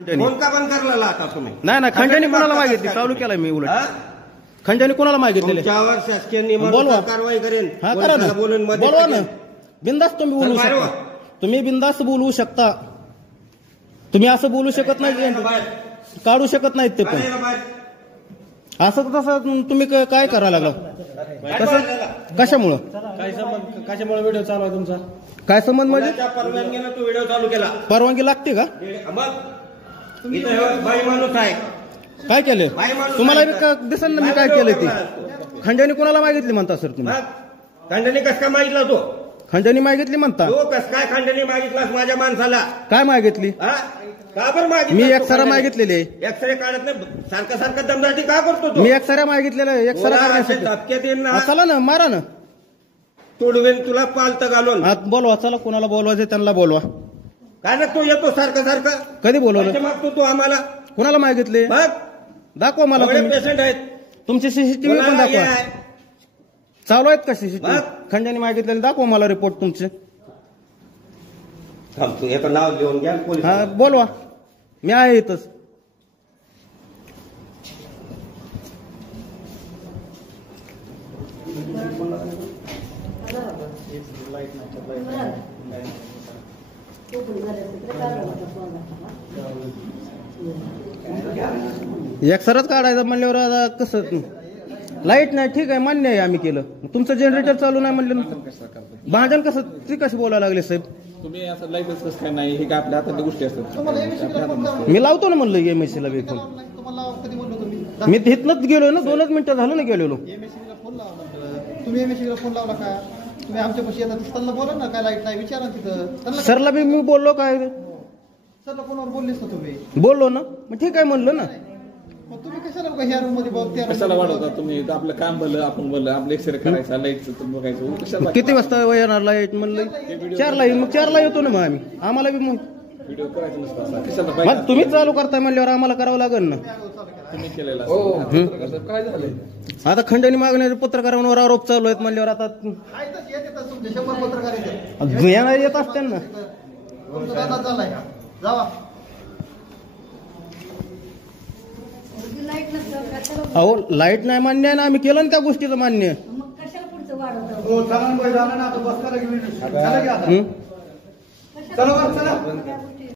Phone का बंद करला आता तुम्ही? नाही ना, खंडणी कोणाला मागितली? चालू केलाय मी उलट. खंडणी कोणाला मागितलेली? तुमच्यावर शासकीय नियमानुसार कारवाई करेन. हा करा ना, बोलून मध्ये बोलवा ना. बिंदास तुम्ही बोलू शकता, तुम्ही बिंदास बोलू शकता. तुम्ही असं बोलू शकत नाही, काढू शकत नाहीत ते पण. असं तसं तुम्ही काय करायला लागला? कसं कशामुळं? कशामुळे व्हिडिओ चालू आहे तुमचा? काय संबंध म्हणजे? परवानगीनं तू व्हिडिओ चालू केला. परवानगी लागते का? मग इथं बाई माणूस आहे. काय केलं तुम्हाला दिसेल ना मी काय केलंय ते? खंडणी कोणाला मागितली म्हणता सर तुम्ही? खंडणी कस काय मागितला तो? खंडणी मागितली म्हणता? तो कस काय खंडणी मागितलास माझ्या माणसाला? काय मागितली? का बरं मागितली? मी एक्सरा मागितलेले. एक्सरे काढत नाही, सारखं सारखं दमदाटी का करतो तो? मी एक्सरा मागितलेला, एक्सरा करण्यासाठी. धपक्यात येईल ना, चला ना, मारा ना, तोडवेन तुला पालत घालून. बोलवा, चला कोणाला बोलवायचं त्यांना बोलवा. काय ना तू येतो सारखं सारखं? कधी बोलवलं? मागतो तू आम्हाला? कोणाला मागितले? दाखवा मला. पेशंट आहेत तुमचे सीसीटीव्ही पण दाखवा. चालू आहेत का सीसीटीव्ही? खंडणी मागितलेले दाखवा मला रिपोर्ट तुमचे. याचं नाव घेऊन घ्या. हा बोलवा, मी आहे इथंच. एक्सराच काढायचं म्हणल्यावर आता कसं? लाईट नाही, ठीक आहे, मान्य आहे, आम्ही केलं. तुमचं जनरेटर चालू नाही म्हणलं, महाजन कसं ते कसे बोलायला लागले साहेब? तुम्ही असं लाईटच कसं काय नाही, हे काय आपल्या हातात गोष्टी असतात. मी लावतो ना म्हणलं एमएससी ला फोन. मी तिथनच गेलो ना, 2च मिनिटं झालं ना गेलेलो. तुम्ही एमएससीला फोन लावला का? तुम्ही आमच्या पाशी येतात त्यांना बोला ना, काय लाईट नाही विचारा तिथं. सरला बी मी बोललो, काय सरला फोनवर बोललेस ना तुम्ही? बोललो ना, मग ठीक आहे म्हणलं ना. मग तुम्ही कशाला ह्या रूम मध्ये बघ, कशाला वाढवता तुम्ही? आपलं काम भलं, आपण भलं, आपलं एक्सरे करायचा, लाईटचं बघायचं. कशाला किती वाजता येणार लाईट म्हणलं? 4ला येईल. मग 4ला येतो ना मग आम्ही. आम्हाला बी मग व्हिडिओ करायचं नसतं. कशाला मग तुम्हीच चालू करताय म्हणल्यावर आम्हाला करावं लागेल ना. तुम्ही केलेला काय झालं? आता खंडणी मागण्याचे पत्रकारांवर आरोप चालू आहेत म्हणल्यावर आता 100 पत्रकार येत असते ना. जावा. अहो लाईट नाही मान्य आहे ना, आम्ही केलं ना त्या गोष्टीचं मान्य. झालं ना, आता बस करा.